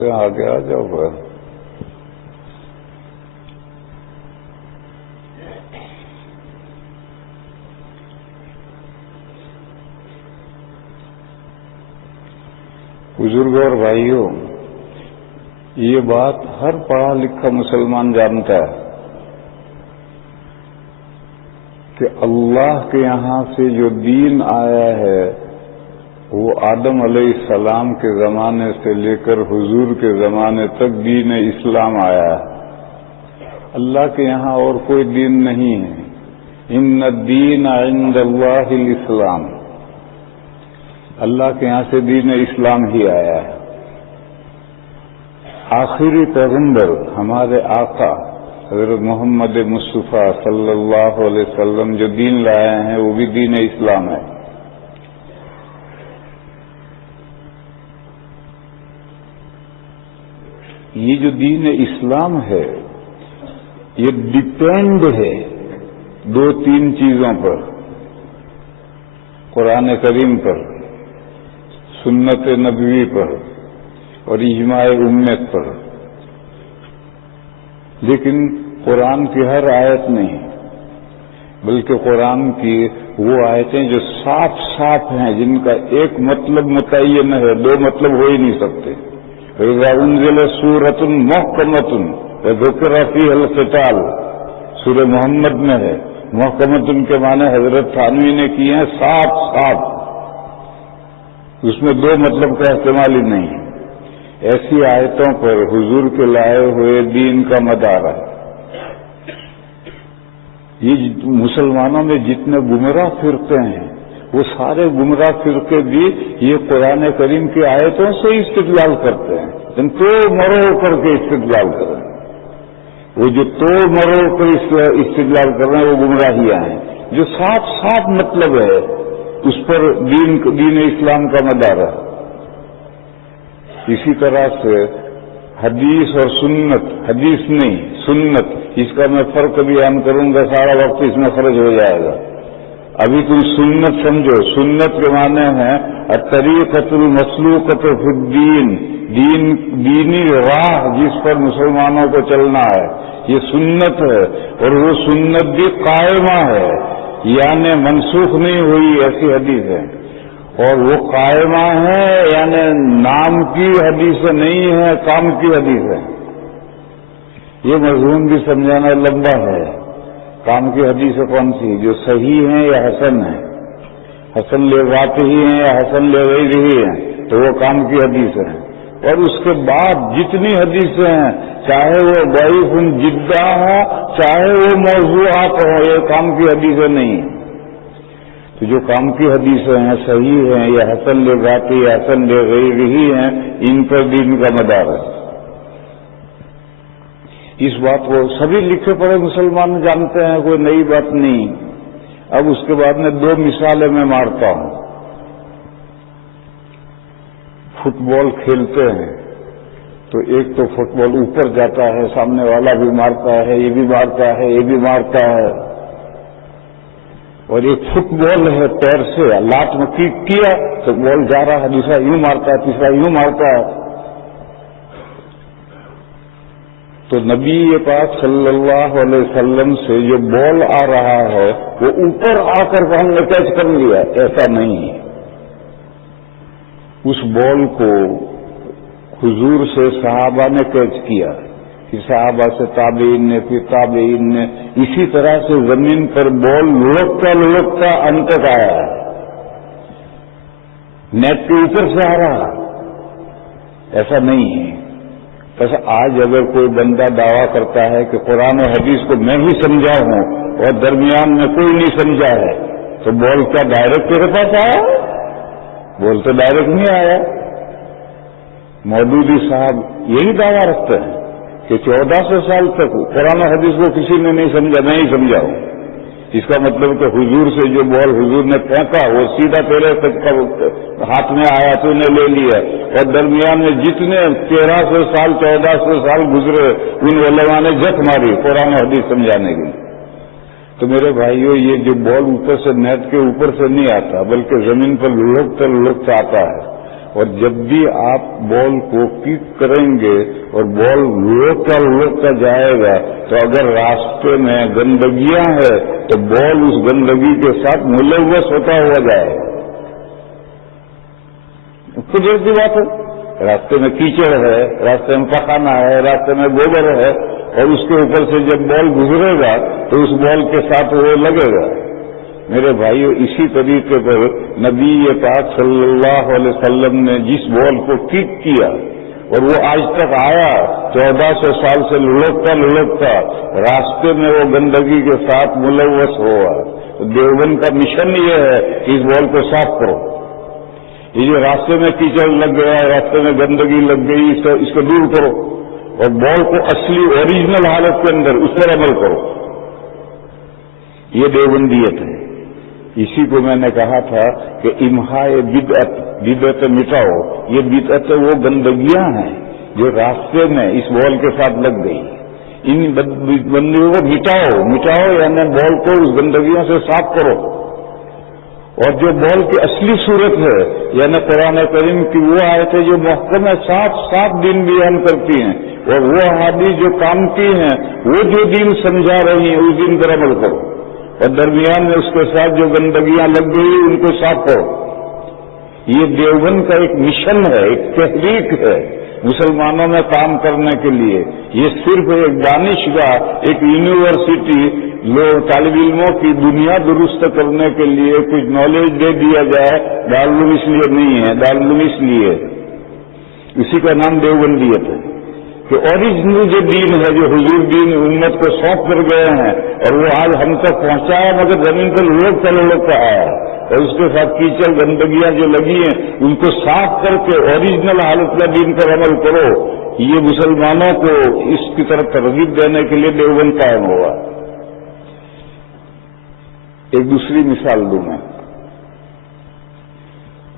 آگے آ جاؤ بھائی. بزرگ اور بھائیوں، یہ بات ہر پڑھا لکھا مسلمان جانتا ہے کہ اللہ کے یہاں سے جو دین آیا ہے وہ آدم علیہ السلام کے زمانے سے لے کر حضور کے زمانے تک دین اسلام آیا ہے. اللہ کے یہاں اور کوئی دین نہیں ہے. ان الدین عند اللہ الاسلام. اللہ کے یہاں سے دین اسلام ہی آیا ہے. آخری پیغمبر ہمارے آقا حضرت محمد مصطفیٰ صلی اللہ علیہ وسلم جو دین لائے ہیں وہ بھی دین اسلام ہے. یہ جو دین اسلام ہے یہ ڈیپینڈ ہے دو تین چیزوں پر: قرآن کریم پر، سنت نبوی پر اور اجماع امت پر. لیکن قرآن کی ہر آیت نہیں، بلکہ قرآن کی وہ آیتیں جو صاف صاف ہیں، جن کا ایک مطلب متعین ہے، دو مطلب ہو ہی نہیں سکتے. فَإِذَا أُنزِلَتْ سُورَةٌ مُحْكَمَةٌ وَذُكِرَ فِيهَا الْقِتَالُ. سورہ محمد میں ہے. محکمۃ کے معنی حضرت تھانوی نے کیے ہیں صاف صاف، اس میں دو مطلب کا استعمال ہی نہیں. ایسی آیتوں پر حضور کے لائے ہوئے دین کا مدار ہے. یہ مسلمانوں میں جتنے گمراہ فرقے ہیں وہ سارے گمراہ فرقے بھی یہ قرآن کریم کی آیتوں سے استدلال کرتے ہیں. توڑ مروڑ کر کے استدلال کر رہے ہیں. وہ جو توڑ مروڑ کر استدلال کر رہے ہیں وہ گمراہیاں ہیں. جو صاف صاف مطلب ہے اس پر دین اسلام کا مدار ہے. اسی طرح سے حدیث اور سنت، حدیث نہیں سنت، اس کا میں فرق بیان کروں گا، سارا وقت اس میں خرچ ہو جائے گا. ابھی تم سنت سمجھو. سنت کے معنی ہے الطریقۃ المسلوقۃ فی الدین، دینی راہ جس پر مسلمانوں کو چلنا ہے، یہ سنت ہے. اور وہ سنت بھی قائمہ ہے، یعنی منسوخ نہیں ہوئی، ایسی حدیث ہے. اور وہ قائمہ ہے یعنی نام کی حدیث نہیں ہے، کام کی حدیث ہے. یہ مضمون بھی سمجھانا لمبا ہے. کام کی حدیث کون سی؟ جو صحیح ہیں یا حسن ہیں، حسن لے ذاتہ ہی ہیں یا حسن لے غیرہ ہی ہیں، تو وہ کام کی حدیث ہے. اور اس کے بعد جتنی حدیثیں ہیں، چاہے وہ ضعیف جدا ہوں، چاہے وہ موضوعات ہوں، یہ کام کی حدیثیں نہیں. تو جو کام کی حدیثیں ہیں، صحیح ہیں یا حسن لے ذاتہ یا حسن لے غیرہ ہی ہیں، ان پر دین کا مدار ہے. اس بات کو سبھی لکھے پڑھے مسلمان جانتے ہیں، کوئی نئی بات نہیں. اب اس کے بعد میں دو مثالیں میں مارتا ہوں. فٹ بال کھیلتے ہیں تو ایک تو فٹ بال اوپر جاتا ہے، سامنے والا بھی مارتا ہے، یہ بھی مارتا ہے، یہ بھی مارتا ہے. اور ایک فٹ بال ہے، پیر سے لات میں کیک کیا تو بال جا رہا ہے، دوسرا یوں مارتا ہے، تیسرا یوں مارتا ہے. تو نبی پاک صلی اللہ علیہ وسلم سے جو بال آ رہا ہے وہ اوپر آ کر ہم نے کیچ کر لیا، ایسا نہیں ہے. اس بال کو حضور سے صحابہ نے کیچ کیا، پھر صحابہ سے تابعین نے، پھر تابعین نے، اسی طرح سے زمین پر بال لڑکتا لڑکتا انت تک آیا ہے. نیٹ کے اوپر سے آ رہا، ایسا نہیں ہے. بس آج اگر کوئی بندہ دعویٰ کرتا ہے کہ قرآن و حدیث کو میں ہی سمجھا ہوں اور درمیان میں کوئی نہیں سمجھا ہے، تو بول کیا ڈائریکٹ تیرے پاس آیا؟ بول تو ڈائریکٹ نہیں آیا. مودودی صاحب یہی دعویٰ رکھتے ہیں کہ 1400 سال تک قرآن و حدیث کو کسی نے نہیں سمجھا، میں ہی سمجھا ہوں. اس کا مطلب کہ حضور سے جو بال حضور نے پھینکا وہ سیدھا تیرے ہاتھ میں آیا، تو نے لے لیا. اور درمیان میں جتنے 1300 سال 1400 سال گزرے ان علماء نے جت ماری قرآن و حدیث سمجھانے کے لیے. تو میرے بھائیوں، یہ جو بال اوپر سے نیٹ کے اوپر سے نہیں آتا بلکہ زمین پر لڑکتا لڑکتا آتا ہے. اور جب بھی آپ بال کو کک کریں گے اور بال لوٹتا جائے گا تو اگر راستے میں گندگیاں ہیں تو بال اس گندگی کے ساتھ ملوث ہوتا ہوا جائے گا. قدرتی بات ہے. راستے میں کیچڑ ہے، راستے میں پخانا ہے، راستے میں گوبر ہے، اور اس کے اوپر سے جب بال گزرے گا تو اس بال کے ساتھ وہ لگے گا. میرے بھائیو، اسی طریقے پر نبی پاک صلی اللہ علیہ وسلم نے جس بال کو کک کیا اور وہ آج تک آیا 1400 سال سے لڑکتا راستے میں وہ گندگی کے ساتھ ملوث ہوا. دیوبند کا مشن یہ ہے کہ اس بال کو صاف کرو. یہ جو راستے میں کیچڑ لگ گیا، راستے میں گندگی لگ گئی، اس کو دور کرو اور بال کو اصلی اوریجنل حالت کے اندر اس پر عمل کرو. یہ دیوبندیت ہے. اسی کو میں نے کہا تھا کہ امحائے بدعت مٹاؤ. یہ بدعت وہ گندگیاں ہیں جو راستے میں اس بال کے ساتھ لگ گئی. ان گندگیوں کو مٹاؤ یعنی بال کو اس گندگیوں سے صاف کرو. اور جو بال کی اصلی صورت ہے یعنی قرآن کریم کی وہ آیتیں جو محکم صاف دین بیان کرتی ہیں اور وہ احادیث جو کام کی ہیں وہ جو دین سمجھا رہی ہیں اس دین پر عمل کرو. اور درمیان میں اس کے ساتھ جو گندگیاں لگ گئی ان کو صاف کرو. یہ دیوبند کا ایک مشن ہے، ایک تحریک ہے مسلمانوں میں کام کرنے کے لیے. یہ صرف ایک دانشگاہ، ایک یونیورسٹی لوگ طالب علموں کی دنیا درست کرنے کے لیے کچھ نالج دے دیا جائے، دارالعلوم اس لیے نہیں ہے. دارالعلوم اس لیے اسی کا نام دیوبندیت ہے کہ اوریجنل جو دین ہے، جو حضور دین امت کو سونپ کر گئے ہیں اور وہ آج ہم تک پہنچایا، مگر زمین پر لوگ آیا اور اس کے ساتھ کیچڑ گندگیاں جو لگی ہیں ان کو صاف کر کے اوریجنل حالت کا دین پر عمل کرو. یہ مسلمانوں کو اس کی طرف ترغیب دینے کے لیے دیوبند قائم ہوا. ایک دوسری مثال دوں میں.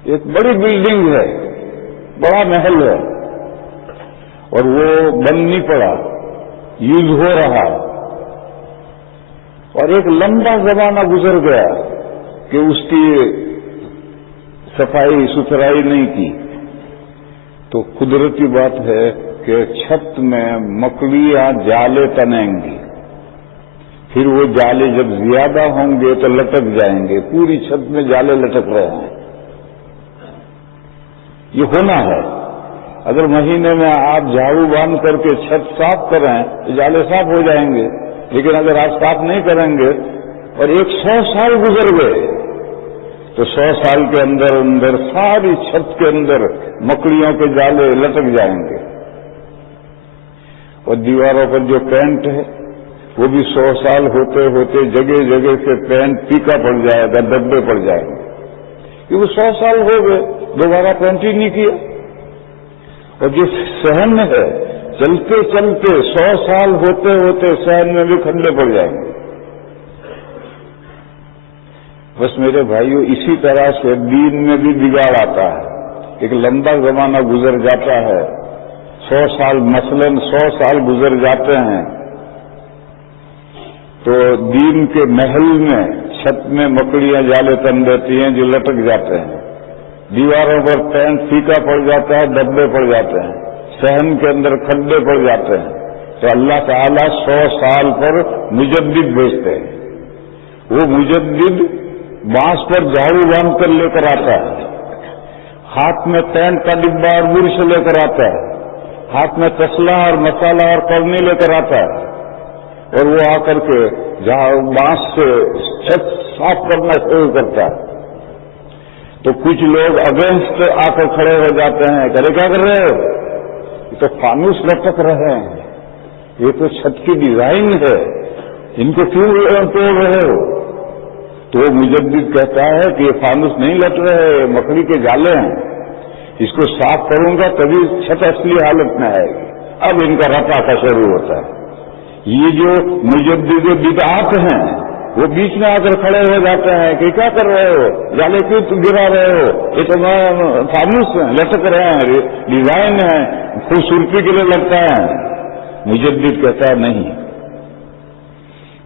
ایک بڑی بلڈنگ ہے، بڑا محل ہے اور وہ بن نہیں پڑا، یوز ہو رہا، اور ایک لمبا زمانہ گزر گیا کہ اس کی صفائی ستھرائی نہیں کی. تو قدرتی بات ہے کہ چھت میں مکڑیاں جالے تنیں گی. پھر وہ جالے جب زیادہ ہوں گے تو لٹک جائیں گے. پوری چھت میں جالے لٹک رہے ہیں. یہ ہونا ہے. اگر مہینے میں آپ جھاڑو باندھ کر کے چھت صاف کریں تو جالے صاف ہو جائیں گے. لیکن اگر آپ صاف نہیں کریں گے اور 100 سال گزر گئے تو 100 سال کے اندر ساری چھت کے اندر مکڑیوں کے جالے لٹک جائیں گے. اور دیواروں پر جو پینٹ ہے وہ بھی 100 سال ہوتے ہوتے جگہ جگہ سے پینٹ پھیکا پڑ جائے گا، دبے پڑ جائیں گے. کیونکہ 100 سال ہو گئے دوبارہ پینٹ ہی نہیں کیا. اور جو صحن ہے چلتے چلتے 100 سال ہوتے ہوتے صحن میں بھی کھڈے پڑ جائیں گے. بس میرے بھائیوں، اسی طرح سے دین میں بھی بگاڑ آتا ہے. ایک لمبا زمانہ گزر جاتا ہے، 100 سال مثلاً 100 سال گزر جاتے ہیں تو دین کے محل میں چھت میں مکڑیاں جالے تن دیتی ہیں جو لٹک جاتے ہیں. دیواروں پر پینٹ پھیکا پڑ جاتا ہے، دبے پڑ جاتے ہیں، صحن کے اندر کھڈے پڑ جاتے ہیں. تو اللہ تعالیٰ 100 سال پر مجدد بھیجتے ہیں. وہ مجدد بانس پر جھاڑو باندھ کر لے کر آتا ہے، ہاتھ میں پینٹ کا ڈبہ اور برش لے کر آتا ہے، ہاتھ میں تسلا اور مسالہ اور کرنی لے کر آتا ہے، اور وہ آ کر کے بانس سے چھت صاف کرنا شروع کرتا ہے. تو کچھ لوگ اگینسٹ آ کر کھڑے ہو جاتے ہیں، کرے کیا کر رہے ہو؟ یہ تو فانوس لٹک رہے ہیں، یہ تو چھت کی ڈیزائن ہے، ان کو کیوں توڑ رہے ہو؟ تو وہ مجدد کہتا ہے کہ یہ فانوس نہیں لٹ رہے، یہ مکڑی کے جالے ہیں، اس کو صاف کروں گا تبھی چھت اصلی حالت میں آئے گی. اب ان کا رفع کا شروع ہوتا ہے. یہ جو مجدد بدعات ہیں وہ بیچ میں آ کر کھڑے ہو جاتے ہیں کہ کیا کر رہے ہو، جالے کیوں گرا رہے ہو، یہ تو فانوس لٹک رہے ہیں، ڈیزائن ہے، خوبصورتی کے لیے لگتا ہے. مجدد کہتا ہے نہیں،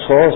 100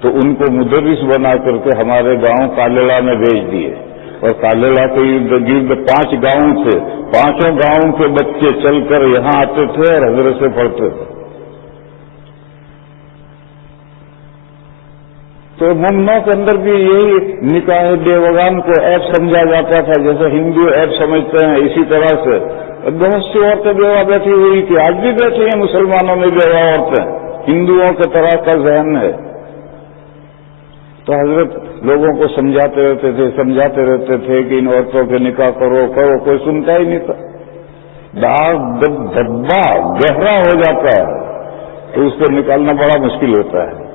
تو ان کو مدرس بنا کر کے ہمارے گاؤں کالڑا میں بھیج دیے، اور کالڑا کے ارد گرد 5 گاؤں تھے، 5 گاؤں کے بچے چل کر یہاں آتے تھے اور حضرت سے پڑھتے تھے۔ تو مومنوں کے اندر بھی یہی نکاح بیوگان کو عیب سمجھا جاتا تھا، جیسے ہندو عیب سمجھتے ہیں، اسی طرح سے بہت سی عورتیں بیوہ بیٹھی ہوئی تھی، آج بھی بیٹھی ہیں مسلمانوں میں بیوہ عورتیں، ہندوؤں کے طرح کا ذہن ہے۔ تو حضرت لوگوں کو سمجھاتے رہتے تھے کہ ان عورتوں کے نکاح کرو، کوئی سنتا ہی نہیں تھا۔ داغ جب دھبا گہرا ہو جاتا ہے تو اس کو نکالنا بڑا مشکل ہوتا ہے۔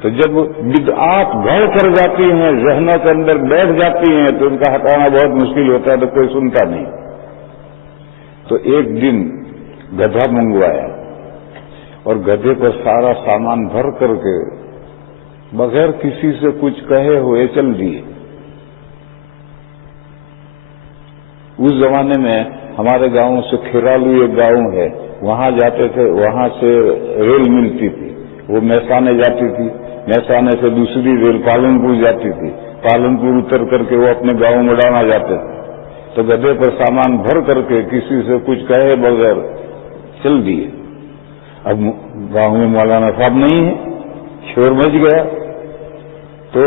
تو جب بدعات گھر کر جاتی ہیں، ذہنوں کے اندر بیٹھ جاتی ہیں، تو ان کا ہٹانا بہت مشکل ہوتا ہے، تو کوئی سنتا نہیں۔ تو ایک دن گدھا منگوایا اور گدھے پر سارا سامان بھر کر کے بغیر کسی سے کچھ کہے ہوئے چل دیے۔ اس زمانے میں ہمارے گاؤں سے کھیرالو ایک گاؤں ہے، وہاں جاتے تھے، وہاں سے ریل ملتی تھی، وہ میسانے جاتی تھی، میسانے سے دوسری ریل پالنپور جاتی تھی، پالنپور اتر کر کے وہ اپنے گاؤں میں ڈانا جاتے تھے۔ تو گدھے پر سامان بھر کر کے کسی سے کچھ کہے بغیر چل دیے۔ اب گاؤں میں مولانا صاحب نہیں ہے، شور مچ گیا۔ تو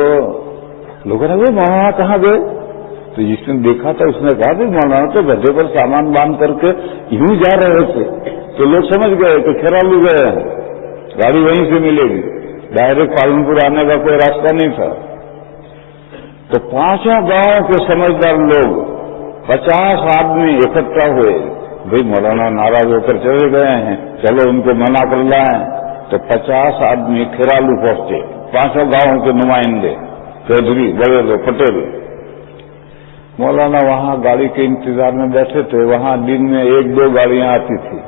لوگوں نے وہ مولانا کہاں گئے؟ تو جس نے دیکھا تھا اس نے کہا کہ مولانا تو گدھے پر سامان باندھ کر کے یوں جا رہے تھے۔ تو لوگ سمجھ گئے کہ کھیرالو گئے ہیں، گاڑی وہیں سے ملے گی، ڈائریکٹ پالنپور آنے کا کوئی راستہ نہیں تھا۔ تو 5 گاؤں کے سمجھدار لوگ 50 آدمی اکٹھا ہوئے، بھئی مولانا ناراض ہو کر چلے گئے ہیں، چلو ان کو منع کر لائیں۔ تو 50 آدمی کھیرالو پہنچے، 5 گاؤں کے نمائندے، چودھری، بڑے لوگ، پٹیل۔ مولانا وہاں گاڑی کے انتظار میں بیٹھے تھے، وہاں دن میں 1-2 گاڑیاں آتی تھی،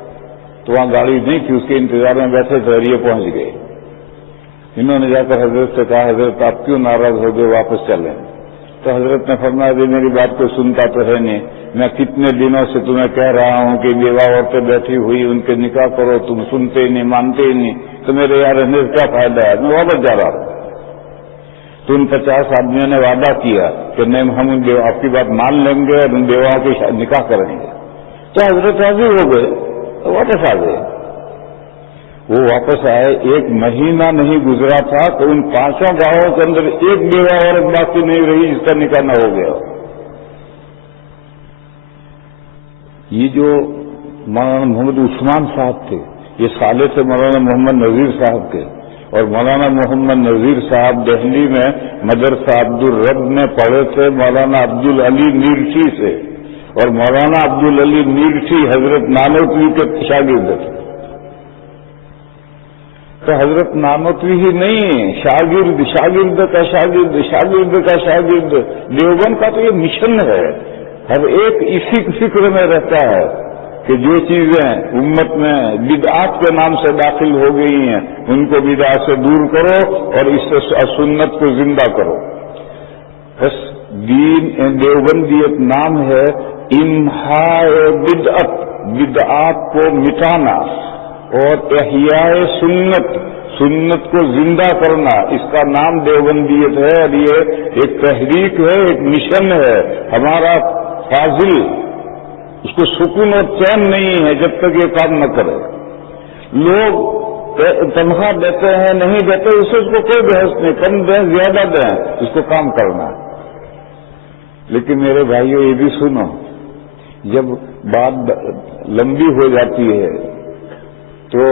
تو وہاں گاڑی نہیں تھی، اس کے انتظار میں بیٹھے تھے اور یہ پہنچ گئے۔ انہوں نے جا کر حضرت سے کہا حضرت آپ کیوں ناراض ہو گئے، واپس چلیں۔ تو حضرت نے فرمایا جی میری بات کوئی سنتا تو ہے نہیں، میں کتنے دنوں سے تمہیں کہہ رہا ہوں کہ بیوہ عورتیں بیٹھی ہوئی ان کے نکاح کرو، تم سنتے ہی نہیں، مانتے ہی نہیں، تو میرے یہاں رہنے سے کیا فائدہ ہے، میں واپس جا رہا ہوں۔ تو ان 50 آدمیوں نے وعدہ کیا کہ نہیں ہم آپ کی بات مان لیں گے اور ان بیواؤں کے نکاح کریں گے۔ تو حضرت راضی ہو گئے تو واپس آ گئے۔ وہ واپس آئے، 1 مہینہ نہیں گزرا تھا تو ان 5 گاؤں کے اندر ایک بیوہ عورت باقی نہیں رہی جس کا نکاح نہ ہو گیا۔ یہ جو مولانا محمد عثمان صاحب تھے، یہ سالے تھے مولانا محمد نذیر صاحب کے، اور مولانا محمد نذیر صاحب دہلی میں مدرسہ عبدالرب میں پڑھے تھے مولانا عبدالعلی نیرٹھی سے، اور مولانا عبدالعلی نیرٹھی حضرت نانوتوی کے شاگرد تھے۔ تو حضرت نانوتوی ہی نہیں، شاگرد کا شاگرد دیوبند کا تو یہ مشن ہے۔ ہر ایک اسی فکر میں رہتا ہے کہ جو چیزیں امت میں بدعات کے نام سے داخل ہو گئی ہیں ان کو بدعات سے دور کرو اور اس سے سنت کو زندہ کرو۔ بس دین دیوبندیت نام ہے امحاء بدعت، بدعات کو مٹانا اور احیاء سنت کو زندہ کرنا، اس کا نام دیوبندیت ہے۔ اور یہ ایک تحریک ہے، ایک مشن ہے ہمارا فاضل، اس کو سکون اور چین نہیں ہے جب تک یہ کام نہ کرے۔ لوگ تنخواہ دیتے ہیں نہیں دیتے اس کو کوئی بحث نہیں، کم دیں زیادہ دیں، اس کو کام کرنا ہے۔ لیکن میرے بھائیوں یہ بھی سنو، جب بات لمبی ہو جاتی ہے تو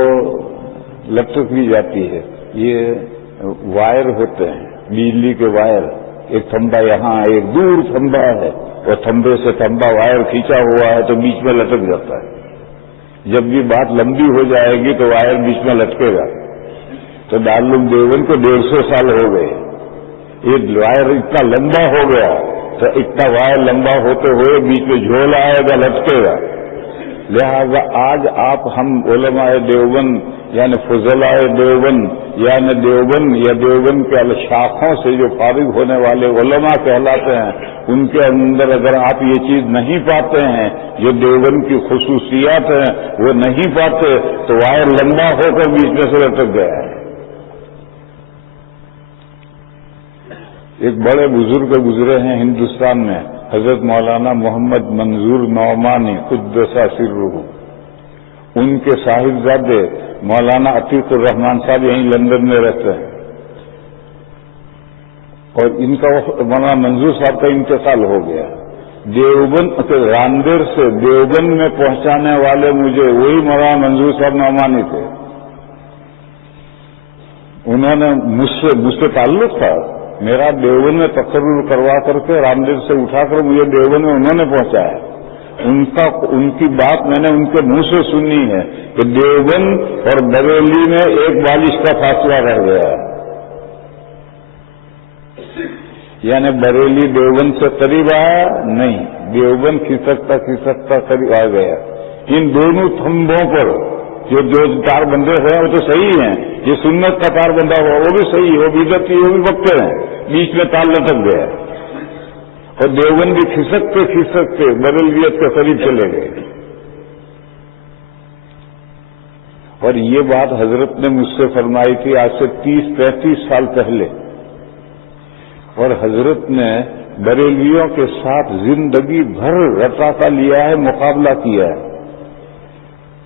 لٹک بھی جاتی ہے۔ یہ وائر ہوتے ہیں، بجلی کے وائر، ایک تھمبا یہاں ایک دور تھمبا ہے، اور تھمبے سے تھمبا وائر کھینچا ہوا ہے تو بیچ میں لٹک جاتا ہے۔ جب بھی بات لمبی ہو جائے گی تو وائر بیچ میں لٹکے گا۔ تو دارالعلوم دیوبند کو 150 سال ہو گئے، یہ وائر اتنا لمبا ہو گیا تو اتنا وائر لمبا ہوتے ہوئے بیچ میں جھول آئے گا، لٹکے گا۔ لہذا آج آپ ہم علماء دیوبند یعنی فضلاء دیوبند یعنی دیوبند یا دیوبند کے شاخوں سے جو فارغ ہونے والے علماء کہلاتے ہیں، ان کے اندر اگر آپ یہ چیز نہیں پاتے ہیں جو دیوبند کی خصوصیات ہیں وہ نہیں پاتے تو وائر لمبا ہو کر بیچ میں سے لٹک گیا ہے۔ ایک بڑے بزرگ گزرے ہیں ہندوستان میں، حضرت مولانا محمد منظور نعمانی قدس سرہ، ان کے صاحبزادے مولانا عتیق الرحمان صاحب یہیں لندن میں رہتے ہیں، اور ان کا مولانا منظور صاحب کا انتقال ہو گیا۔ دیوبند کے راندیر سے دیوبند میں پہنچانے والے مجھے وہی مولانا منظور صاحب نعمانی تھے۔ انہوں نے مجھ سے تعلق تھا، میرا دیوبند میں تقرر کروا کر کے راندیر سے اٹھا کر مجھے دیوبند میں انہوں نے پہنچایا۔ ان کی بات میں نے ان کے منہ سے سنی ہے کہ دیوبند اور بریلی میں ایک بالش کا فاصلہ رہ گیا ہے، یعنی بریلی دیوبند سے قریب آیا نہیں، دیوبند کھسکتا قریب آ گیا۔ ان دونوں تھمبوں پر جو تار بندے ہوئے وہ تو صحیح ہیں، یہ سنت کا تار بندہ ہوا وہ بھی صحیح ہے، وہ بدعتی وہ بھی پکے ہیں، بیچ میں تار لٹک گیا اور دیوبند بھی کھسکتے بریلیت کے قریب چلے گئے۔ اور یہ بات حضرت نے مجھ سے فرمائی تھی آج سے 30-35 سال پہلے، اور حضرت نے بریلیوں کے ساتھ زندگی بھر رٹاتا لیا ہے، مقابلہ کیا ہے۔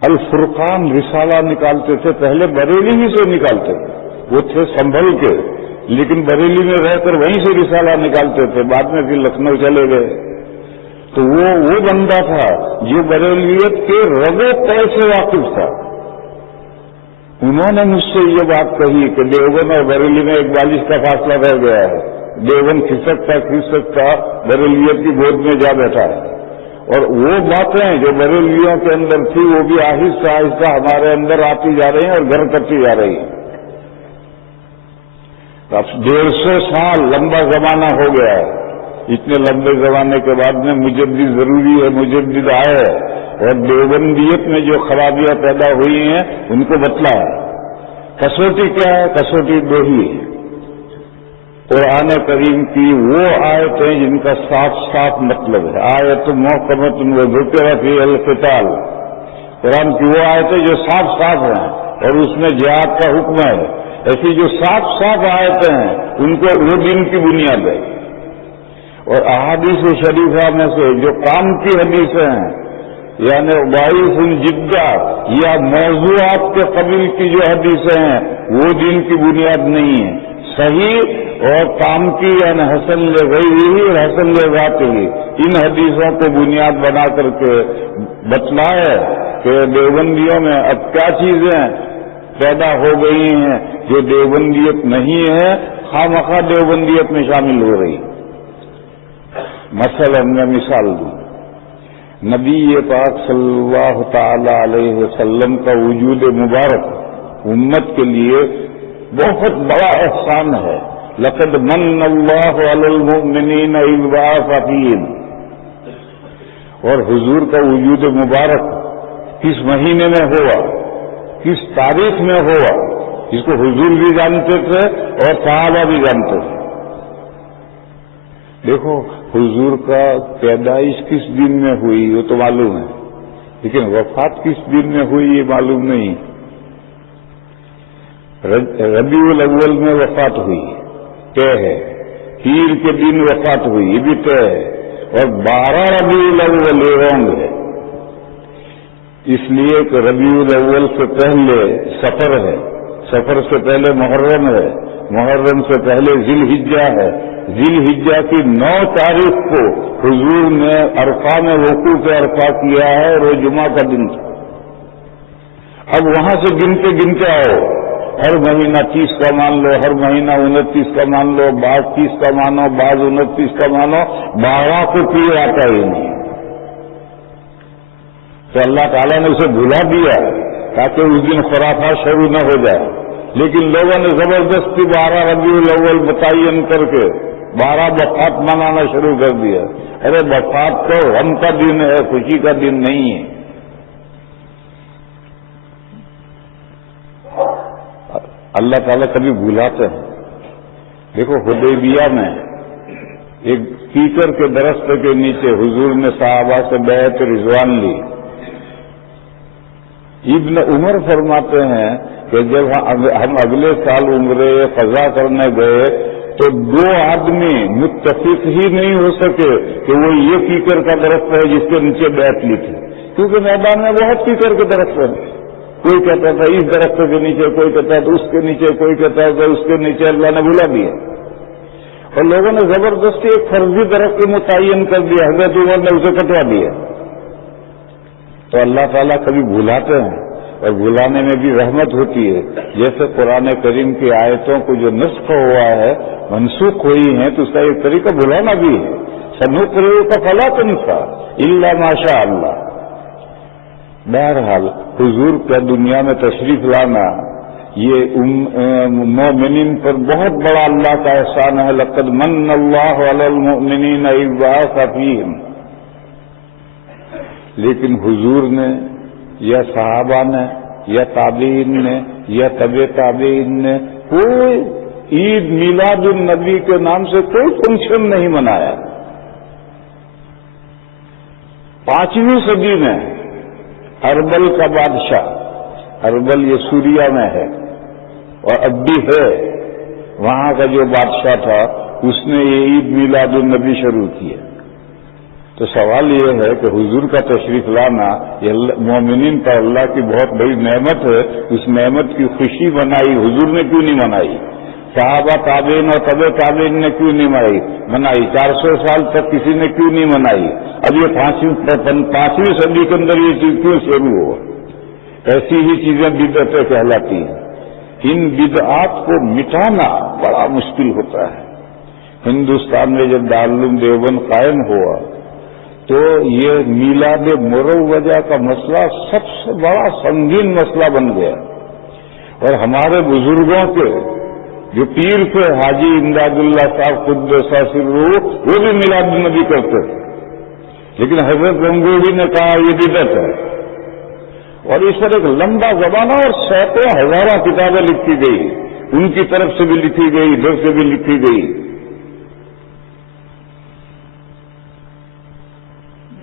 الفرقان رسالہ نکالتے تھے، پہلے بریلی ہی سے نکالتے تھے، وہ تھے سنبھل کے، لیکن بریلی میں رہ کر وہیں سے رسالہ نکالتے تھے، بعد میں پھر لکھنؤ چلے گئے۔ تو وہ بندہ تھا جو بریلیت کے رگو پے سے واقف تھا۔ انہوں نے مجھ سے یہ بات کہی کہ دیوبند اور بریلی میں ایک بالش کا فاصلہ رہ گیا ہے، دیوبند کھسکتا بریلیت کی گود میں جا بیٹھا ہے، اور وہ باتیں جو بریلیوں کے اندر تھی وہ بھی آہستہ آہستہ ہمارے اندر آتی جا رہی ہیں اور گھر کرتی جا رہی ہیں۔ اب 150 سال لمبا زمانہ ہو گیا ہے، اتنے لمبے زمانے کے بعد میں مجدد ضروری ہے، مجدد آئے اور دیوبندیت میں جو خرابیاں پیدا ہوئی ہیں ان کو بتلا ہے۔ کسوٹی کیا ہے؟ کسوٹی دو ہی ہے، قرآن کریم کی وہ آیتیں جن کا صاف مطلب ہے، آیت محکمۃ وذکر فیہا القتال، قرآن کی وہ آیتیں جو صاف ہیں اور اس میں جہاد کا حکم ہے، ایسی جو صاف آیتیں ہیں ان کو وہ دین کی بنیاد ہے۔ اور احادیث شریفہ میں سے جو کام کی حدیثیں ہیں، یعنی ضعیف جدہ یا موضوعات کے قبیل کی جو حدیثیں ہیں وہ دین کی بنیاد نہیں ہے، صحیح اور کام کی یعنی حسن لغیرہ اور حسن لذاتہ، ان حدیثوں کو بنیاد بنا کر کے بتلائے کہ دیوبندیوں میں اب کیا چیزیں پیدا ہو گئی ہیں جو دیوبندیت نہیں ہے، خواہ دیوبندیت میں شامل ہو رہی۔ مثلا میں مثال دوں، نبی پاک صلی اللہ تعالی علیہ وسلم کا وجود مبارک امت کے لیے بہت بڑا احسان ہے۔ لقد من اللہ علی المؤمنین اذ بعث فیہم، اور حضور کا وجود مبارک کس مہینے میں ہوا، کس تاریخ میں ہوا، اس کو حضور بھی جانتے تھے اور صحابہ بھی جانتے تھے۔ دیکھو حضور کا پیدائش کس دن میں ہوئی وہ تو معلوم ہے، لیکن وفات کس دن میں ہوئی یہ معلوم نہیں۔ ربیع الاول میں وفات ہوئی طے ہے، پیر کے دن وفات ہوئی یہ بھی طے ہے، اور 12 ربیع الاول رونگ ہے، اس لیے کہ ربیع الاول سے پہلے سفر ہے، سفر سے پہلے محرم ہے، محرم سے پہلے ذی الحجہ ہے، ذی الحجہ کی 9 تاریخ کو حضور نے عرفہ میں وقوف عرفہ کیا ہے اور وہ جمعہ کا دن تھا۔ اب وہاں سے گنتے آؤ، ہر مہینہ 30 کا مان لو، ہر مہینہ 29 کا مان لو، بعض 30 کا مانو، بعض 29 کا مانو، 12 کو پیر آتا ہی نہیں، تو اللہ تعالیٰ نے اسے بھلا دیا تاکہ اس دن خرافات شروع نہ ہو جائے، لیکن لوگوں نے زبردستی 12 ربیع الاول متعین کر کے 12 وفات منانا شروع کر دیا۔ ارے وفات تو غم کا دن ہے، خوشی کا دن نہیں ہے۔ اللہ تعالیٰ کبھی بھلاتے ہیں۔ دیکھو حدیبیہ میں ایک کیچڑ کے درخت کے نیچے حضور نے صحابہ سے بیعت رضوان لی۔ ابن عمر فرماتے ہیں کہ جب ہم اگلے سال عمرے قضا کرنے گئے تو دو آدمی متفق ہی نہیں ہو سکے کہ وہ یہ کیکر کا درخت ہے جس کے نیچے بیعت لی تھی، کیونکہ میدان میں بہت کیکر کے درخت ہیں، کوئی کہتا تھا اس درخت کے نیچے، کوئی کہتا تھا اس کے نیچے، کوئی کہتا تھا اس کے نیچے، اللہ نے بلا دیا اور لوگوں نے زبردستی ایک فرضی درخت کو متعین کر دیا، حضرت عمر نے اسے کٹوا دیا۔ تو اللہ تعالیٰ کبھی بھلاتے ہیں اور بھلانے میں بھی رحمت ہوتی ہے، جیسے قرآن کریم کی آیتوں کو جو نسخ ہوا ہے، منسوخ ہوئی ہیں، تو اس کا ایک طریقہ بھلانا بھی ہے۔ سنقرئک فلا تنسى الا ما شاء اللہ۔ بہرحال حضور کا دنیا میں تشریف لانا یہ مومنین پر بہت بڑا اللہ کا احسان ہے۔ لقد من اللہ علی المؤمنین اذ بعث فیہم، لیکن حضور نے یا صحابہ نے یا تابعین نے یا تبع تابعین نے کوئی عید میلاد النبی کے نام سے کوئی فنکشن نہیں منایا۔ 5ویں صدی میں اربل کا بادشاہ، اربل یہ سوریا میں ہے اور اب بھی ہے، وہاں کا جو بادشاہ تھا اس نے یہ عید میلاد النبی شروع کیا۔ تو سوال یہ ہے کہ حضور کا تشریف لانا یہ مومنین پر اللہ کی بہت بڑی نعمت ہے، اس نعمت کی خوشی منائی حضور نے کیوں نہیں منائی؟ صحابہ تابعین اور تبع تابعین نے کیوں نہیں منائی؟ 400 سال تک کسی نے کیوں نہیں منائی؟ اب یہ 5ویں صدی کے اندر یہ چیز کیوں شروع ہو؟ ایسی ہی چیزیں بدعتیں کہلاتی ہیں۔ ان بدعات کو مٹانا بڑا مشکل ہوتا ہے۔ ہندوستان میں جب دارالعلوم دیوبند قائم ہوا تو یہ میلاد مروجہ کا مسئلہ سب سے بڑا سنگین مسئلہ بن گیا، اور ہمارے بزرگوں کے جو پیر تھے حاجی امداد اللہ صاحب قدس سرہ وہ بھی میلاد النبی کرتے تھے، لیکن حضرت گنگوہی نے کہا یہ بدعت ہے، اور اس پر ایک لمبا زمانہ اور سینکڑوں ہزاروں کتابیں لکھی گئی، ان کی طرف سے بھی لکھی گئی، ادھر سے بھی لکھی گئی۔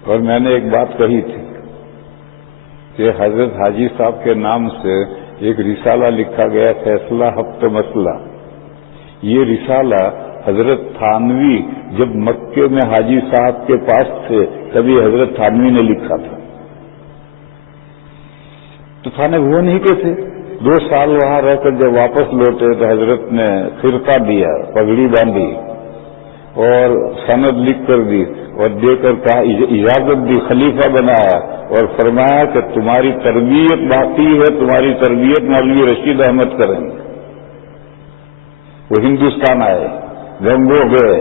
اور میں نے ایک بات کہی تھی کہ حضرت حاجی صاحب کے نام سے ایک رسالہ لکھا گیا، فیصلہ ہفت مسئلہ۔ یہ رسالہ حضرت تھانوی جب مکے میں حاجی صاحب کے پاس تھے تبھی حضرت تھانوی نے لکھا تھا۔ تو تھانے وہ نہیں کہ تھے، 2 سال وہاں رہ کر جب واپس لوٹے تو حضرت نے خرقہ دیا، پگڑی باندھی اور سند لکھ کر دی اور دے کر کہا، اجازت دی، خلیفہ بنایا اور فرمایا کہ تمہاری تربیت باقی ہے، تمہاری تربیت مولوی رشید احمد کریں گے۔ وہ ہندوستان آئے، گنگو گئے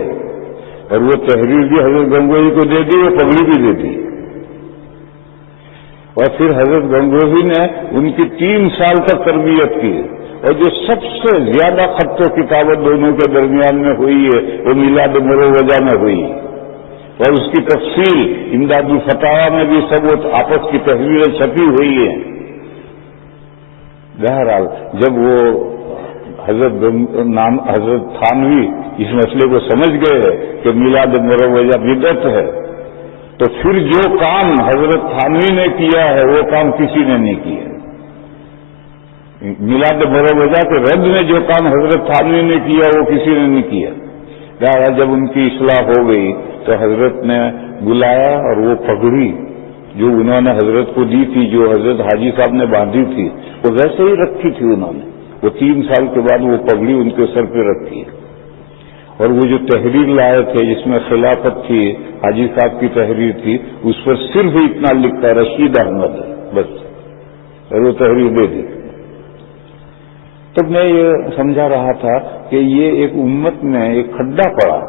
اور وہ تحریر بھی حضرت گنگوہی کو دے دی، وہ پگڑی بھی دے دی، اور پھر حضرت گنگوہی نے ان کی 3 سال تک تربیت کی، اور جو سب سے زیادہ خط و کتابت دونوں کے درمیان میں ہوئی ہے وہ میلاد مروجہ میں ہوئی، اور اس کی تفصیل امداد الفتاوی میں بھی سب وہ آپس کی تحریریں چھپی ہوئی ہیں۔ بہرحال جب وہ حضرت تھانوی اس مسئلے کو سمجھ گئے کہ میلاد مروجہ بدعت ہے، تو پھر جو کام حضرت تھانوی نے کیا ہے وہ کام کسی نے نہیں کیا۔ میلاد مروجہ کے رد میں جو کام حضرت تھانوی نے کیا وہ کسی نے نہیں کیا۔ بہرحال جب ان کی اصلاح ہو گئی تو حضرت نے بلایا، اور وہ پگڑی جو انہوں نے حضرت کو دی تھی، جو حضرت حاجی صاحب نے باندھی تھی، وہ ویسے ہی رکھی تھی انہوں نے۔ وہ 3 سال کے بعد وہ پگڑی ان کے سر پہ رکھی، اور وہ جو تحریر لائے تھے جس میں خلافت تھی، حاجی صاحب کی تحریر تھی، اس پر صرف اتنا لکھا رشید احمد بس، اور وہ تحریر دے دی۔ تو میں یہ سمجھا رہا تھا کہ یہ ایک امت میں ایک کھڈا پڑا،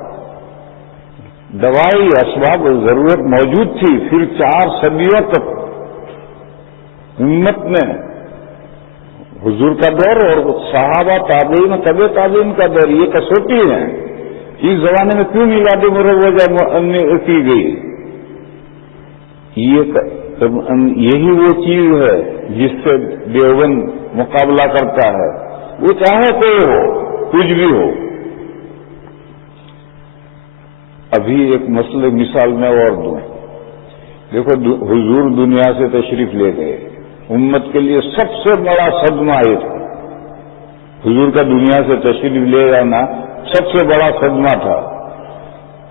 دوائی اسباب ضرورت موجود تھی، پھر 4 صدیوں تک امت میں حضور کا دور اور صحابہ تابعین تبع تابعین کا دور، یہ کسوٹی ہے۔ اس زمانے میں کیوں میلاد مروجہ کی گئی؟ یہی وہ چیز ہے جس سے دیوبند مقابلہ کرتا ہے، وہ چاہے کوئی ہو، کچھ بھی ہو۔ ابھی ایک مثال میں اور دوں، دیکھو حضور دنیا سے تشریف لے گئے، امت کے لیے سب سے بڑا صدمہ یہ تھا، حضور کا دنیا سے تشریف لے جانا سب سے بڑا صدمہ تھا.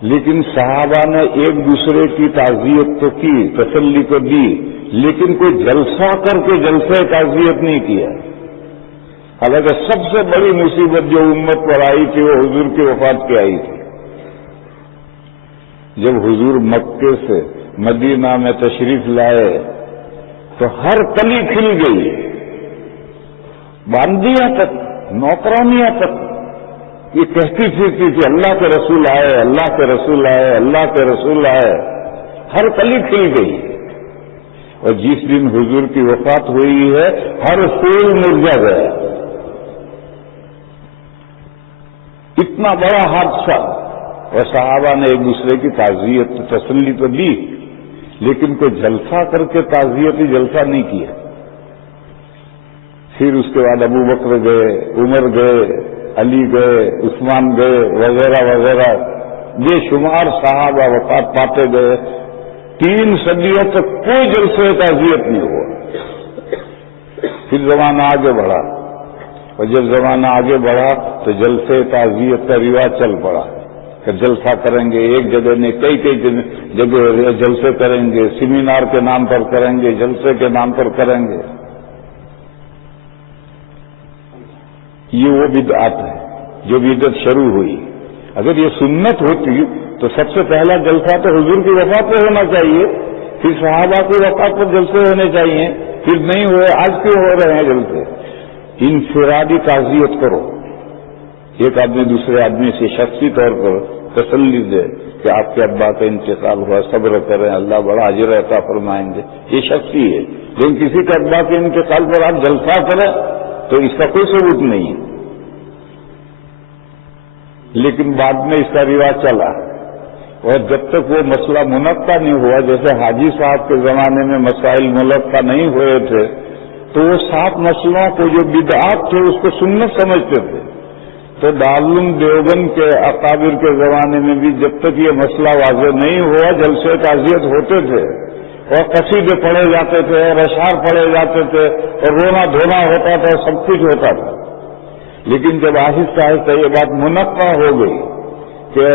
لیکن صحابہ نے ایک دوسرے کی تعزیت تو کی، تسلی تو دی، لیکن کوئی جلسہ کر کے جلسہ تعزیت نہیں کیا. حالانکہ سب سے بڑی مصیبت جو امت پر آئی تھی وہ حضور کی وفات کی آئی تھی. جب حضور مکے سے مدینہ میں تشریف لائے تو ہر کلی کھل گئی، باندیاں تک، نوکرانیاں تک یہ کہتی پھرتی تھی اللہ کے رسول آئے، اللہ کے رسول آئے، اللہ کے رسول آئے. ہر کلی کھل گئی. اور جس دن حضور کی وفات ہوئی ہے ہر پھول مرجھا گیا. اتنا بڑا حادثہ. اور صحابہ نے ایک دوسرے کی تعزیت تسلی تو دی، لیکن کوئی جلسہ کر کے تعزیتی جلسہ نہیں کیا. پھر اس کے بعد ابو بکر گئے، عمر گئے، علی گئے، عثمان گئے، وغیرہ وغیرہ بے شمار صحابہ وفات پاتے گئے. 3 صدیوں تک کوئی جلسہ تعزیت نہیں ہوا. پھر زمانہ آگے بڑھا، اور جب زمانہ آگے بڑھا تو جلسے تعزیت کا رواج چل پڑا کہ جلسہ کریں گے. ایک جگہ نہیں، کئی جگہ جلسے کریں گے، سیمینار کے نام پر کریں گے، جلسے کے نام پر کریں گے. یہ وہ بدعت ہے جو بدعت شروع ہوئی. اگر یہ سنت ہوتی تو سب سے پہلا جلسہ تو حضور کی وفات پہ ہونا چاہیے، پھر صحابہ کی وفات پر جلسے ہونے چاہیے. پھر نہیں ہوئے، آج کیوں ہو رہے ہیں جلسے؟ انفرادی تعزیت کرو. ایک آدمی دوسرے آدمی سے شخصی طور پر تسلی دے کہ آپ کے ابا کا انتقال ہوا، صبر کریں، اللہ بڑا اجر عطا فرمائیں گے. یہ شخصی ہے. لیکن کسی کے ابا کے انتقال پر آپ جلسہ کریں تو اس کا کوئی ثبوت نہیں ہے. لیکن بعد میں اس کا رواج چلا، اور جب تک وہ مسئلہ منعقد نہیں ہوا، جیسے حاجی صاحب کے زمانے میں مسائل منعقد نہیں ہوئے تھے تو وہ 7 مسئلوں کو جو بدعات تھے اس کو سنت سمجھتے تھے. تو دارالعلوم دیوبند کے اکابر کے زمانے میں بھی جب تک یہ مسئلہ واضح نہیں ہوا جلسے تعزیت ہوتے تھے، اور قصیدے پڑھے جاتے تھے، اور اشعار پڑھے جاتے تھے، اور رونا دھونا ہوتا تھا، سب کچھ ہوتا تھا. لیکن جب آہستہ آہستہ یہ بات منعقد ہو گئی کہ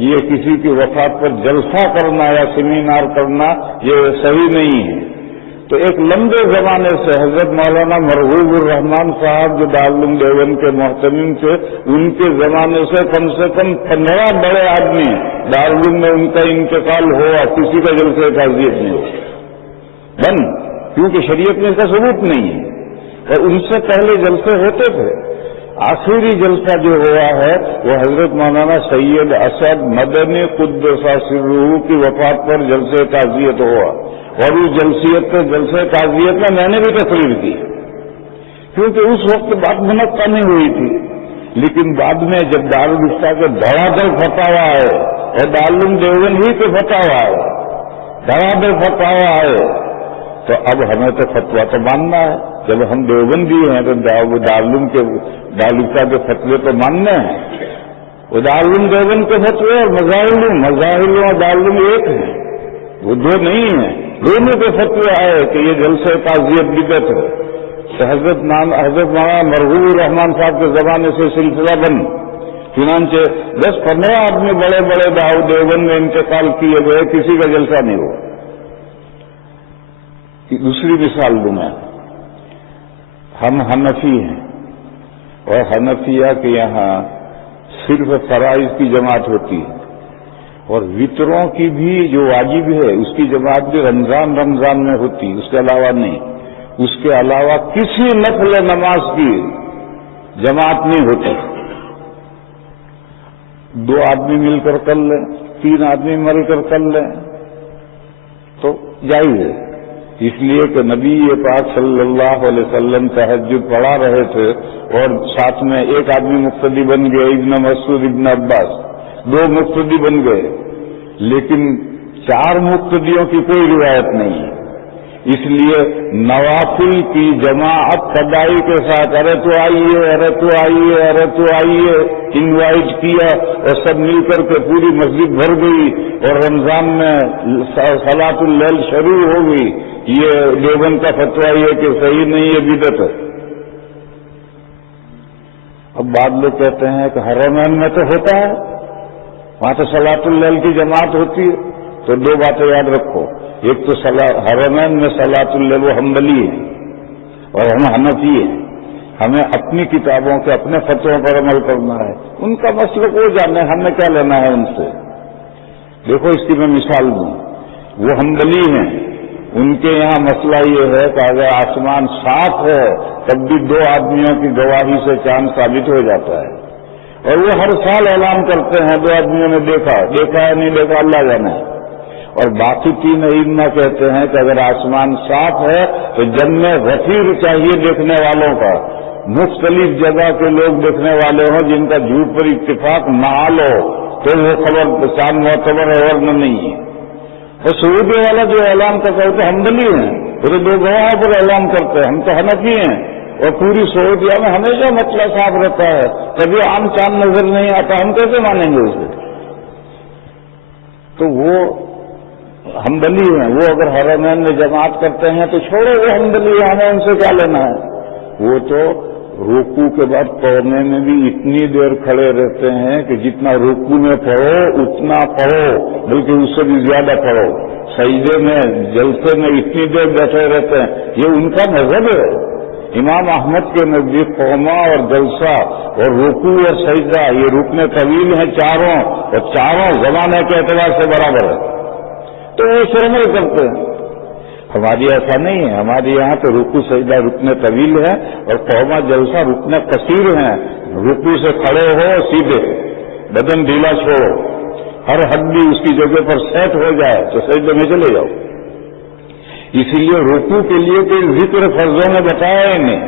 یہ کسی کی وفات پر جلسہ کرنا یا سیمینار کرنا یہ صحیح نہیں ہے، تو ایک لمبے زمانے سے حضرت مولانا مرغوب الرحمان صاحب جو دارالعلوم دیوبند کے محتمم تھے، ان کے زمانے سے کم 15 بڑے آدمی دارالعلوم میں ان کا انتقال ہوا، کسی کا جلسہ تعزیت نہیں ہوا بند، کیونکہ شریعت میں اس کا ثبوت نہیں ہے. اور ان سے پہلے جلسے ہوتے تھے. آخری جلسہ جو ہوا ہے وہ حضرت مولانا سید اسد مدنی قدس سرہ کی وفات پر جلسہ تعزیت ہوا، اور اس جلسے تعزیت میں میں نے بھی تقریر کی، کیونکہ اس وقت بات منعقد نہیں ہوئی تھی. لیکن بعد میں جب دارالفتہ کے دھڑا دھڑ فتاوا آئے، اور دارالعلوم دیوبند ہی کے فتاوا آئے، دھڑا دھڑ فتاوا آئے، تو اب ہمیں تو فتوا تو ماننا ہے. جب ہم دیوبندی ہیں تو دارالعلوم کے دارالفتہ کے فتوے تو ماننے ہیں. وہ دارالعلوم دیوبند کے فتوے اور مظاہر اور دارالعلوم ایک ہیں، وہ 2 نہیں ہیں. دونوں کے فتوے آئے کہ یہ جلسہ تعزیت بدعت ہے. تو حضرت مولانا مرغوب الرحمان صاحب کے زمانے سے سلسلہ بند. چنانچہ 10-15 آدمی بڑے بڑے دیوبند میں انتقال کیے گئے، کسی کا جلسہ نہیں ہوا. دوسری مثال دوں میں، ہم حنفی ہیں، اور حنفیہ کے یہاں صرف فرائض کی جماعت ہوتی ہے، اور وطروں کی بھی جو واجب ہے اس کی جماعت بھی رمضان میں ہوتی، اس کے علاوہ نہیں. اس کے علاوہ کسی نفل نماز کی جماعت نہیں ہوتی. 2 آدمی مل کر کر لیں، 3 آدمی مل کر کر لیں تو جائز ہے. اس لیے کہ نبی پاک صلی اللہ علیہ وسلم تہجد پڑھا رہے تھے، اور ساتھ میں ایک آدمی مقتدی بن گئے، ابن مسعود ابن عباس، 2 مقتدی بن گئے. لیکن 4 مقتدیوں کی کوئی روایت نہیں ہے. اس لیے نوافل کی جماعت فدائی کے ساتھ ارے تو آئیے، ارے تو آئیے، ارے تو آئیے انوائٹ کیا، اور سب مل کر کے پوری مسجد بھر گئی، اور رمضان میں صلاۃ اللیل شروع ہو گئی. یہ دیوبند کا فتویٰ یہ کہ صحیح نہیں ہے، بدعت ہے. اب بعض لوگ کہتے ہیں کہ حرمین میں تو ہوتا ہے، وہاں تو صلاۃ اللیل کی جماعت ہوتی ہے، تو دو باتیں یاد رکھو، ایک تو حرمین میں صلاۃ اللیل وہ حنبلی ہے اور ہم حنفی ہیں، ہمیں اپنی کتابوں کے اپنے فتووں پر عمل کرنا ہے، ان کا مسلک وہ جانے، ہمیں کیا لینا ہے ان سے۔ دیکھو اس کی میں مثال دوں، وہ حنبلی ہیں، ان کے یہاں مسئلہ یہ ہے کہ اگر آسمان صاف ہو تب بھی دو آدمیوں کی گواہی سے چاند ثابت ہو جاتا ہے، اور وہ ہر سال اعلان کرتے ہیں دو آدمیوں نے دیکھا ہے نہیں دیکھا اللہ جانے، اور باقی تین ائمہ کہتے ہیں کہ اگر آسمان صاف ہے تو جمع غفیر چاہیے دیکھنے والوں کا، مختلف جگہ کے لوگ دیکھنے والے ہوں جن کا جھوٹ پر اتفاق محال ہو تو وہ خبر چاند معتبر ہے ورنہ نہیں ہے۔ اور سعودی والا جو اعلان کرتا ہے تو حنبلی ہیں، پورے دو گواہوں پر اعلان کرتے ہیں، ہم تو حنفی ہیں، اور پوری سعودیہ میں ہمیشہ مسئلہ صاف رہتا ہے، کبھی عام چاند نظر نہیں آتا، ہم کیسے مانیں گے اسے؟ تو وہ حنبلی ہیں، وہ اگر حرمین میں جماعت کرتے ہیں تو چھوڑو، وہ حنبلی ہیں، ہمیں ان سے کیا لینا ہے؟ وہ تو رکوع کے بعد پڑھنے میں بھی اتنی دیر کھڑے رہتے ہیں کہ جتنا رکوع میں پڑھو اتنا پڑھو، بلکہ اس سے بھی زیادہ پڑھو، سجدے میں جلسے میں اتنی دیر بیٹھے رہتے ہیں، یہ ان کا مذہب ہے۔ امام احمد کے نزدیک قوما اور جلسہ اور رکوع اور سجدہ یہ رکن طویل ہیں چاروں، اور چاروں زمانے کے اعتبار سے برابر ہے، تو وہ شامل کرتے ہیں۔ ہماری ایسا نہیں ہے، ہمارے یہاں تو رکوع سجدہ رکن طویل ہے اور قوما جلسہ رکن قصیر ہیں، رکوع سے کھڑے ہو سیدھے، بدن ڈھیلا چھوڑو، ہر ہڈی اس کی جگہ پر سیٹ ہو جائے تو سجدے میں چلے جاؤ۔ اسی لیے رکوع کے لیے کوئی ذکر فرضوں نے بتایا ہی نہیں،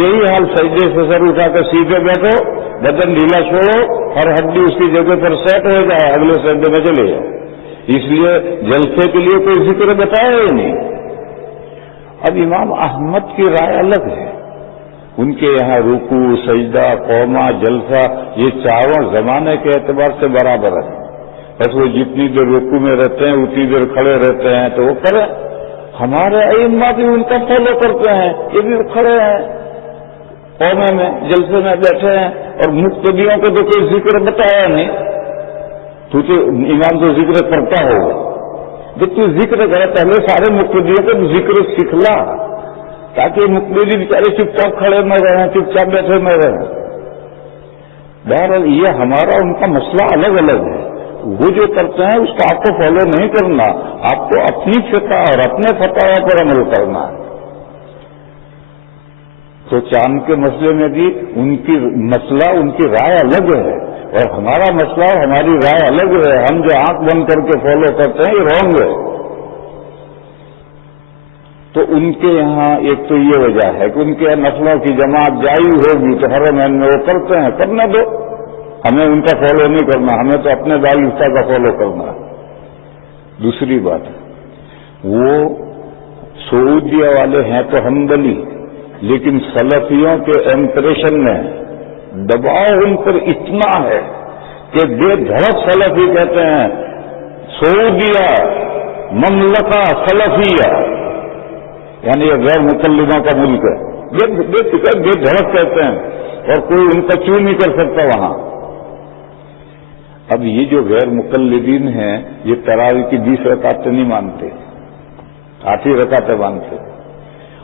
یہی حال سجدے سے سر اٹھا کر سیدھے بیٹھو، بدن ڈھیلا چھوڑو، ہر ہڈی اس کی جگہ پر سیٹ ہو جائے، اگلے سجدے میں چلے جاؤ۔ اس لیے جلسے کے لیے کوئی ذکر بتایا ہی نہیں۔ اب امام احمد کی رائے الگ ہے، ان کے یہاں رکوع سجدہ قوما جلسہ یہ چاروں زمانے کے اعتبار سے برابر ہے، بس وہ جتنی دیر رکوع میں رہتے ہیں اتنی دیر کھڑے رہتے ہیں تو وہ کریں۔ ہمارے ائمہ بھی ان کا فالو کرتے ہیں، یہ بھی کھڑے ہیں قومے میں جلسے میں بیٹھے ہیں، اور مقتدیوں کو تو کوئی ذکر بتایا نہیں۔ تو امام تو ذکر کرتا ہوگا، جب تو ذکر کرے پہلے سارے مقتدیوں کو ذکر سکھلا، تاکہ مقتدی بیچارے چپ چاپ کھڑے نہ رہیں، چپ چاپ بیٹھے نہ رہیں۔ بہرحال یہ ہمارا ان کا مسئلہ الگ الگ ہے، وہ جو کرتے ہیں اس کو آپ کو فالو نہیں کرنا، آپ کو اپنی فقہ اور اپنے فتاوی پر عمل کرنا ہے۔ تو چاند کے مسئلے میں بھی ان کی مسئلہ ان کی رائے الگ ہے، اور ہمارا مسئلہ اور ہماری رائے الگ ہے، ہم جو آنکھ بند کر کے فالو کرتے ہیں یہ رانگ ہے۔ تو ان کے یہاں ایک تو یہ وجہ ہے کہ ان کے یہاں نسلوں کی جماعت جاری ہوگی تو حرمین میں وہ کرتے ہیں، کرنے دو، ہمیں ان کا فالو نہیں کرنا، ہمیں تو اپنے دارالفتہ کا فالو کرنا ہے۔ دوسری بات وہ سعودیہ والے ہیں تو حنبلی، لیکن سلفیوں کے امپریشن میں دباؤ ان پر اتنا ہے کہ بے دھڑک سلفی کہتے ہیں سعودیہ مملکہ سلفیہ، یعنی یہ غیر مقلدوں کا ملک ہے، بے دھڑک کہتے ہیں، اور کوئی ان کا چوں نہیں کر سکتا وہاں۔ اب یہ جو غیر مقلدین ہیں یہ تراویح کی 20 رکعتیں نہیں مانتے، 8 ہی رکعتیں مانتے،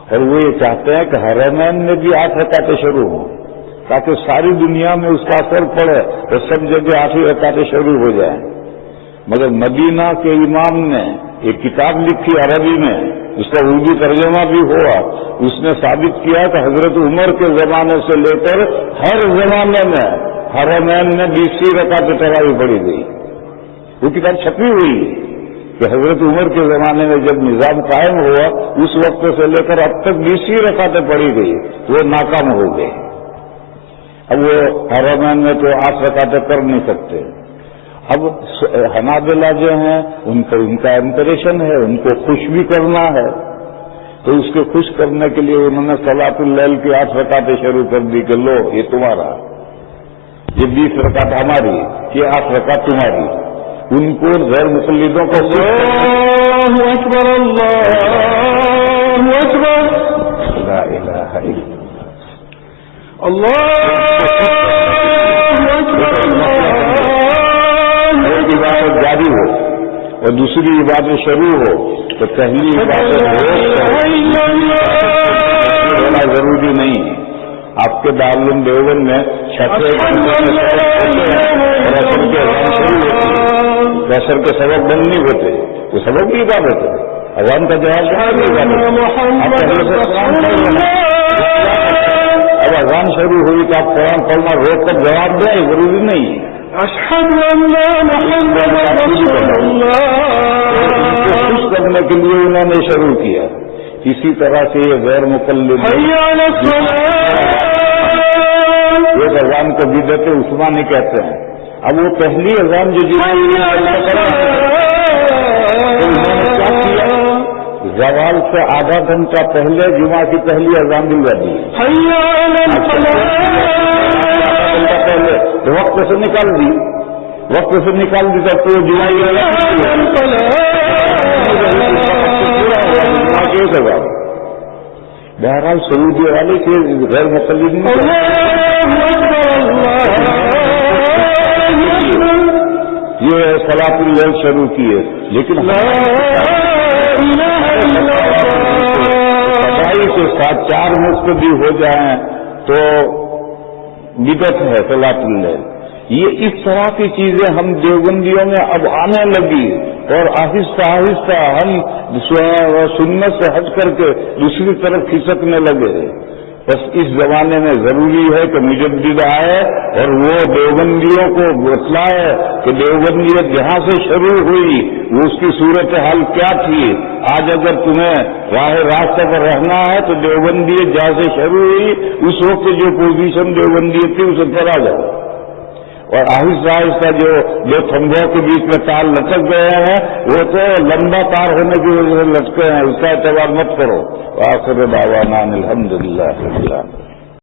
اور وہ یہ چاہتے ہیں کہ حرمین میں بھی 8 رکعتیں شروع ہوں تاکہ ساری دنیا میں اس کا اثر پڑے اور سب جگہ 8 ہی رکعتیں شروع ہو جائیں۔ مگر مدینہ کے امام نے ایک کتاب لکھی عربی میں، اس کا اردو ترجمہ بھی ہوا، اس نے ثابت کیا کہ حضرت عمر کے زمانے سے لے کر ہر زمانے میں حرمین میں 20 رکعتیں تراویح پڑھی گئی۔ وہ کتاب چھپی ہوئی ہے کہ حضرت عمر کے زمانے میں جب نظام قائم ہوا اس وقت سے لے کر اب تک 20 رکعتیں پڑھی گئی، وہ ناکام ہو گئے۔ اب وہ حرمین میں تو 8 رکعتیں کر نہیں سکتے۔ اب حنابلہ جو ہیں ان کا امپریشن ہے، ان کو خوش بھی کرنا ہے، تو اس کے خوش کرنے کے لیے انہوں نے صلاۃ اللیل کی 8 رکعتیں شروع کر دی کہ لو یہ تمہارا، یہ 20 رکعت ہماری، یہ 8 رکعت تمہاری۔ ان کو غیر مقلدوں کو اللہ اکبر اللہ اکبر لا الہ الا اللہ اکبر ایک عبادت جاری ہو اور دوسری عبادت شروع ہو تو پہلی عبادت ہونا ضروری نہیں ہے. آپ کے دارالعلوم دیوبند میں چھٹے اور اثر کے سبق بند نہیں ہوتے. وہ سبق کی عبادت ہے. اذان کا جواب اب اذان شروع ہوئی تو آپ قرآن پڑھنا روک کر جواب دیں ضروری نہیں ہے. اشہد ان لا محمد رسول اللہ. خوش کرنے کے لیے انہوں نے شروع کیا. اسی طرح سے یہ غیر مقلد حی علی الصلاۃ. ایک اذان کو بدعت عثمانی کہتے ہیں. اب وہ پہلی اذان جو زوال سے آدھا گھنٹہ پہلے جمعہ کی پہلی اذان دلوا دی. حی علی الصلاۃ. پہلے وقت سے نکال دی تب تو جمعہ کی اذان. بہرحال سعودی والے کے غیر مقلد یہ صلاۃ اللیل شروع کی ہے. لیکن صفائی کے ساتھ 4 مقتدی ہو جائیں تو بدعت ہے صلاۃ اللیل. یہ اس طرح کی چیزیں ہم دیوبندیوں میں اب آنے لگی اور آہستہ آہستہ ہم سنت سے ہٹ کر کے دوسری طرف کھسکنے لگے. بس اس زمانے میں ضروری ہے کہ مجدد آئے اور وہ دیوبندیوں کو بتلائے کہ دیوبندیت جہاں سے شروع ہوئی وہ اس کی صورتحال کیا تھی. آج اگر تمہیں راستے پر رہنا ہے تو دیوبندیت جہاں سے شروع ہوئی اس وقت جو پوزیشن دیوبندیت تھی اسے پر آ جاؤ. اور آہستہ آہستہ جو تھمبوں کے بیچ میں تار لٹک گئے ہیں وہ تو لمبا تار ہونے کی وجہ سے لٹکے ہیں. اس کا اعتبار مت کرو. آخر دعوانا الحمدللہ رب العالمین.